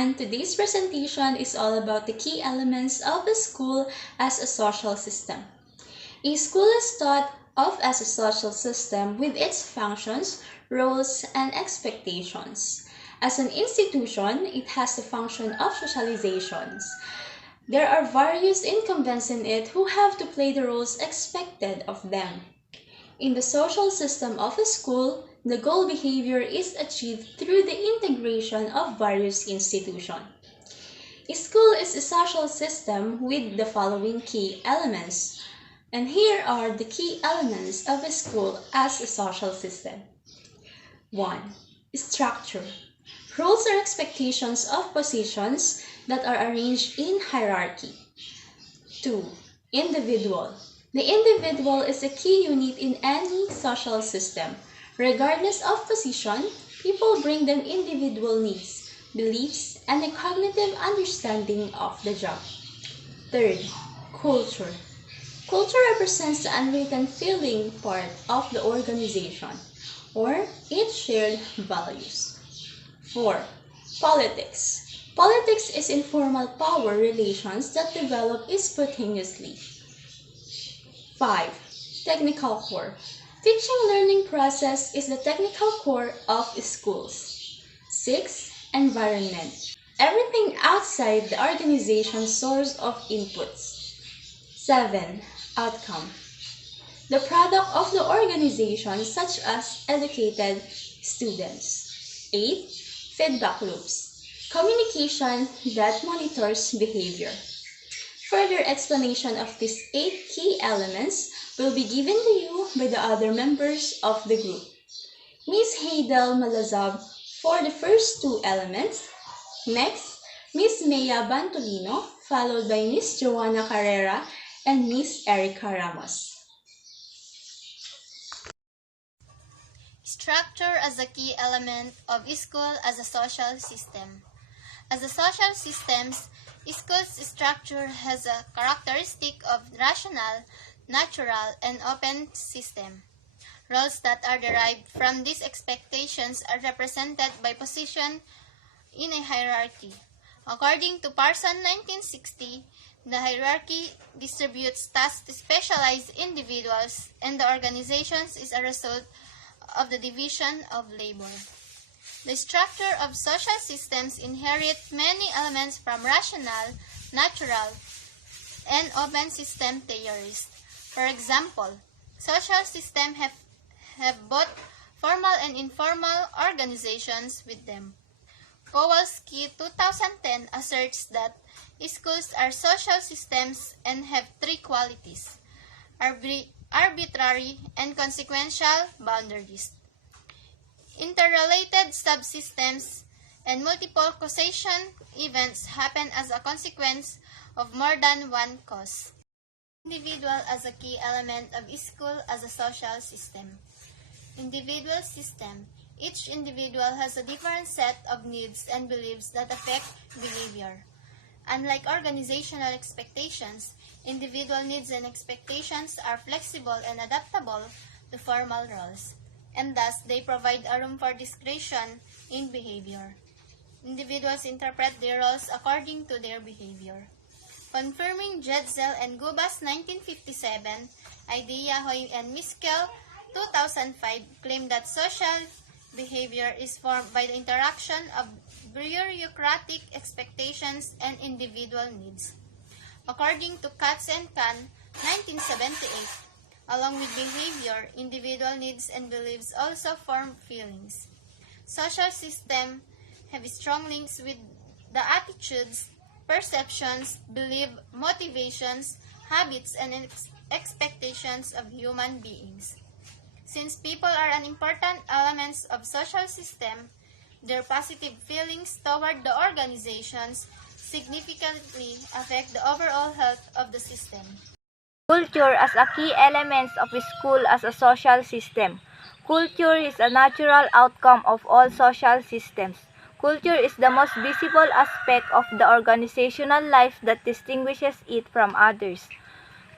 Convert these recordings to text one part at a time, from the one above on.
everyone! Today's presentation is all about the key elements of a school as a social system. A school is thought of as a social system with its functions, roles, and expectations. As an institution, it has the function of socializations. There are various incumbents in it who have to play the roles expected of them. In the social system of a school, the goal behavior is achieved through the integration of various institutions. A school is a social system with the following key elements. And here are the key elements of a school as a social system. 1. Structure. Roles or expectations of positions that are arranged in hierarchy. 2. Individual. The individual is a key unit in any social system. Regardless of position, people bring them individual needs, beliefs, and a cognitive understanding of the job. 3. Culture. Culture represents the unwritten feeling part of the organization, or its shared values. 4. Politics. Politics is informal power relations that develop spontaneously. 5. Technical core. Teaching learning process is the technical core of schools. 6. Environment. Everything outside the organization's source of inputs. 7. Outcome. The product of the organization such as educated students. 8. Feedback loops. Communication that monitors behavior. Further explanation of these 8 key elements will be given to you by the other members of the group. Ms. Haydel Malazab for the first 2 elements. Next, Ms. Mea Bantolino, followed by Ms. Joanna Carrera and Ms. Erica Ramos. Structure as a key element of school as a social system. As a social system, school's structure has a characteristic of rational, natural, and open system. Roles that are derived from these expectations are represented by position in a hierarchy. According to Parson 1960, the hierarchy distributes tasks to specialized individuals, and the organization is a result of the division of labor. The structure of social systems inherit many elements from rational, natural, and open system theories. For example, social systems have both formal and informal organizations with them. Kowalski 2010 asserts that schools are social systems and have 3 qualities: arbitrary and consequential boundaries, interrelated subsystems, and multiple causation events happen as a consequence of more than one cause. Individual as a key element of school as a social system. Individual system. Each individual has a different set of needs and beliefs that affect behavior. Unlike organizational expectations, individual needs and expectations are flexible and adaptable to formal roles, and thus they provide a room for discretion in behavior. Individuals interpret their roles according to their behavior. Confirming Jedzel and Gubas 1957, Idea Hoy and Miskel 2005 claim that social behavior is formed by the interaction of bureaucratic expectations and individual needs. According to Katz and Kahn 1978, along with behavior, individual needs and beliefs also form feelings. Social systems have strong links with the attitudes, perceptions, beliefs, motivations, habits, and expectations of human beings. Since people are an important element of social system, their positive feelings toward the organizations significantly affect the overall health of the system. Culture as a key element of a school as a social system. Culture is a natural outcome of all social systems. Culture is the most visible aspect of the organizational life that distinguishes it from others.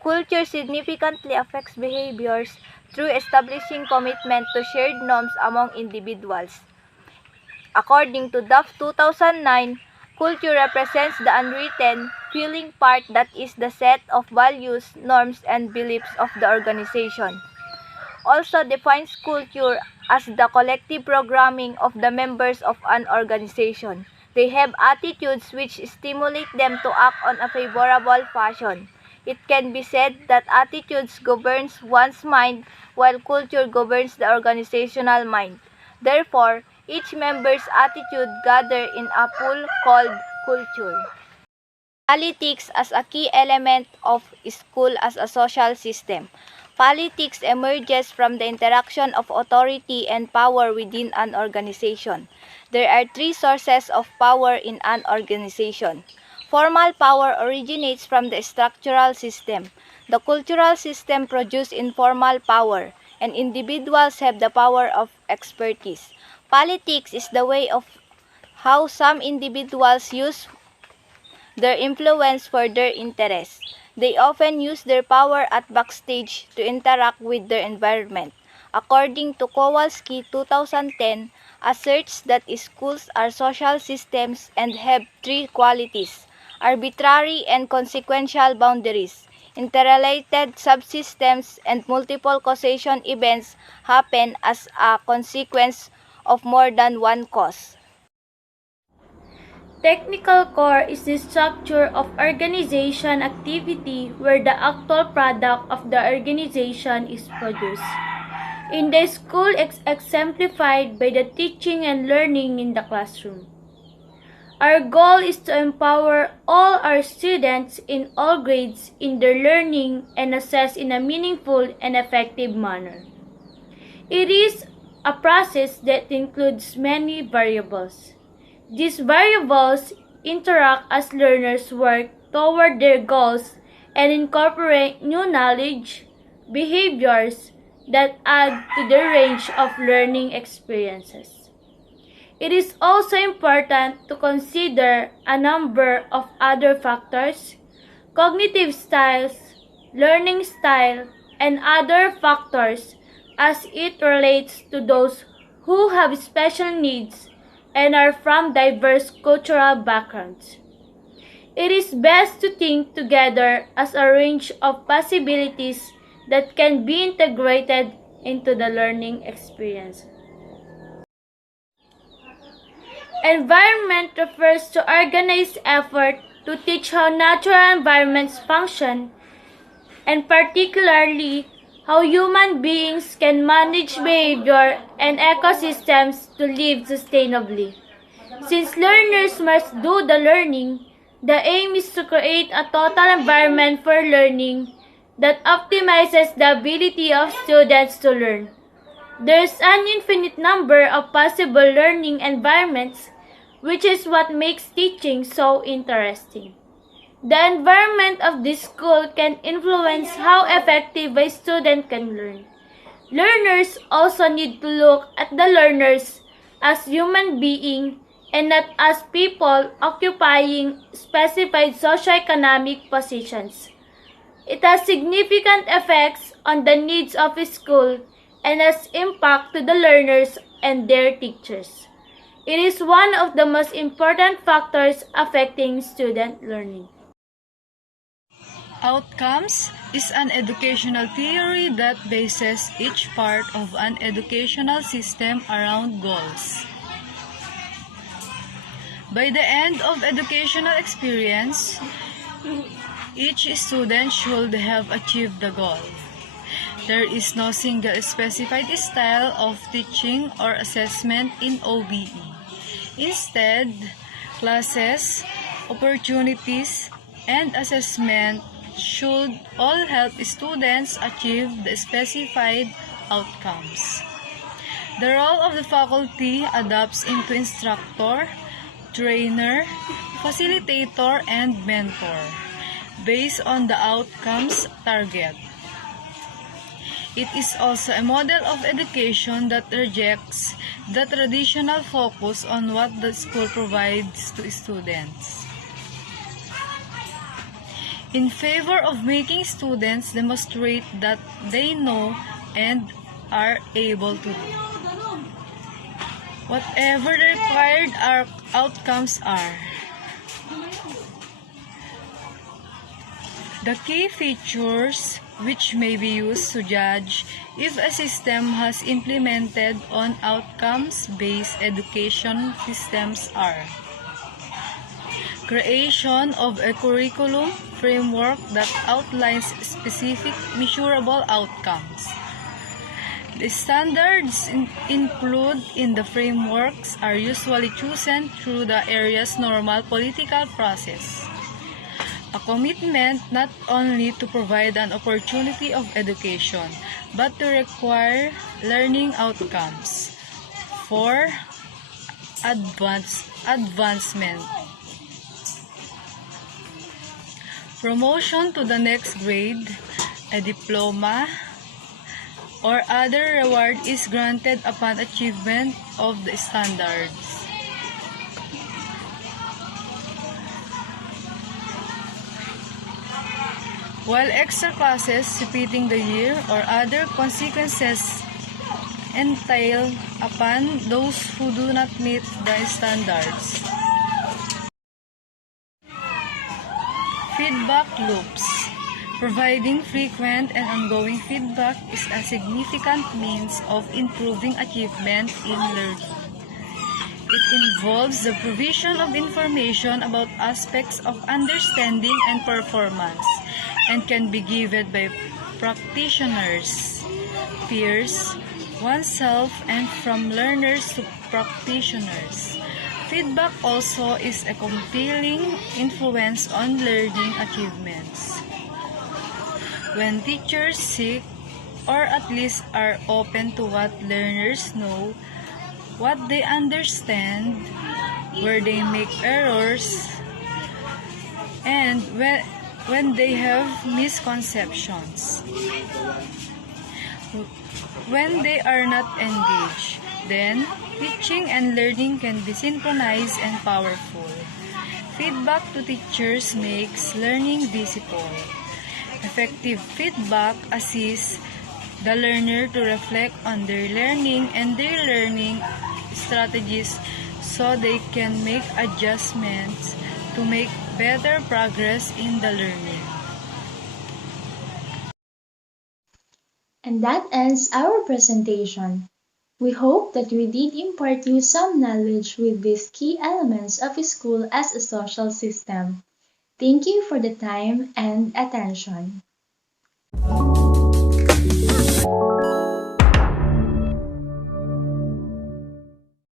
Culture significantly affects behaviors through establishing commitment to shared norms among individuals. According to Duff 2009, Culture represents the unwritten, feeling part that is the set of values, norms, and beliefs of the organization. Also defines culture as the collective programming of the members of an organization. They have attitudes which stimulate them to act on a favorable fashion. It can be said that attitudes governs one's mind while culture governs the organizational mind. Therefore, each member's attitude gather in a pool called culture. Politics as a key element of school as a social system. Politics emerges from the interaction of authority and power within an organization. There are three sources of power in an organization. Formal power originates from the structural system. The cultural system produces informal power, and individuals have the power of expertise. Politics is the way of how some individuals use their influence for their interests. They often use their power at backstage to interact with their environment. According to Kowalski 2010, asserts that schools are social systems and have three qualities: arbitrary and consequential boundaries. Interrelated subsystems and multiple causation events happen as a consequence of more than one cause. Technical core is the structure of organization activity where the actual product of the organization is produced. In the school, it's exemplified by the teaching and learning in the classroom. Our goal is to empower all our students in all grades in their learning and assess in a meaningful and effective manner. It is a process that includes many variables. These variables interact as learners work toward their goals and incorporate new knowledge, behaviors that add to the range of learning experiences. It is also important to consider a number of other factors: cognitive styles, learning style, and other factors as it relates to those who have special needs and are from diverse cultural backgrounds. It is best to think together as a range of possibilities that can be integrated into the learning experience. Environment refers to organized effort to teach how natural environments function, and particularly how human beings can manage behavior and ecosystems to live sustainably. Since learners must do the learning, the aim is to create a total environment for learning that optimizes the ability of students to learn. There's an infinite number of possible learning environments, which is what makes teaching so interesting. The environment of the school can influence how effective a student can learn. Learners also need to look at the learners as human beings and not as people occupying specified socioeconomic positions. It has significant effects on the needs of a school and has impact to the learners and their teachers. It is one of the most important factors affecting student learning. Outcomes is an educational theory that bases each part of an educational system around goals. By the end of educational experience, each student should have achieved the goal. There is no single specified style of teaching or assessment in OBE. Instead, classes, opportunities, and assessment should all help students achieve the specified outcomes. The role of the faculty adapts into instructor, trainer, facilitator, and mentor based on the outcomes target. It is also a model of education that rejects the traditional focus on what the school provides to students, in favor of making students demonstrate that they know and are able to do whatever the required outcomes are. The key features which may be used to judge if a system has implemented on outcomes-based education systems are: creation of a curriculum framework that outlines specific measurable outcomes. The standards included in the frameworks are usually chosen through the area's normal political process. A commitment not only to provide an opportunity of education, but to require learning outcomes for advancement. Promotion to the next grade, a diploma, or other reward is granted upon achievement of the standards. While extra classes repeating the year or other consequences entail upon those who do not meet the standards. Feedback loops. Providing frequent and ongoing feedback is a significant means of improving achievement in learning. It involves the provision of information about aspects of understanding and performance, and can be given by practitioners, peers, oneself, and from learners to practitioners. Feedback also is a compelling influence on learning achievements. When teachers seek, or at least are open to what learners know, what they understand, where they make errors, and when they have misconceptions. When they are not engaged, then teaching and learning can be synchronized and powerful. Feedback to teachers makes learning visible. Effective feedback assists the learner to reflect on their learning and their learning strategies so they can make adjustments to make better progress in the learning. And that ends our presentation. We hope that we did impart you some knowledge with these key elements of a school as a social system. Thank you for the time and attention.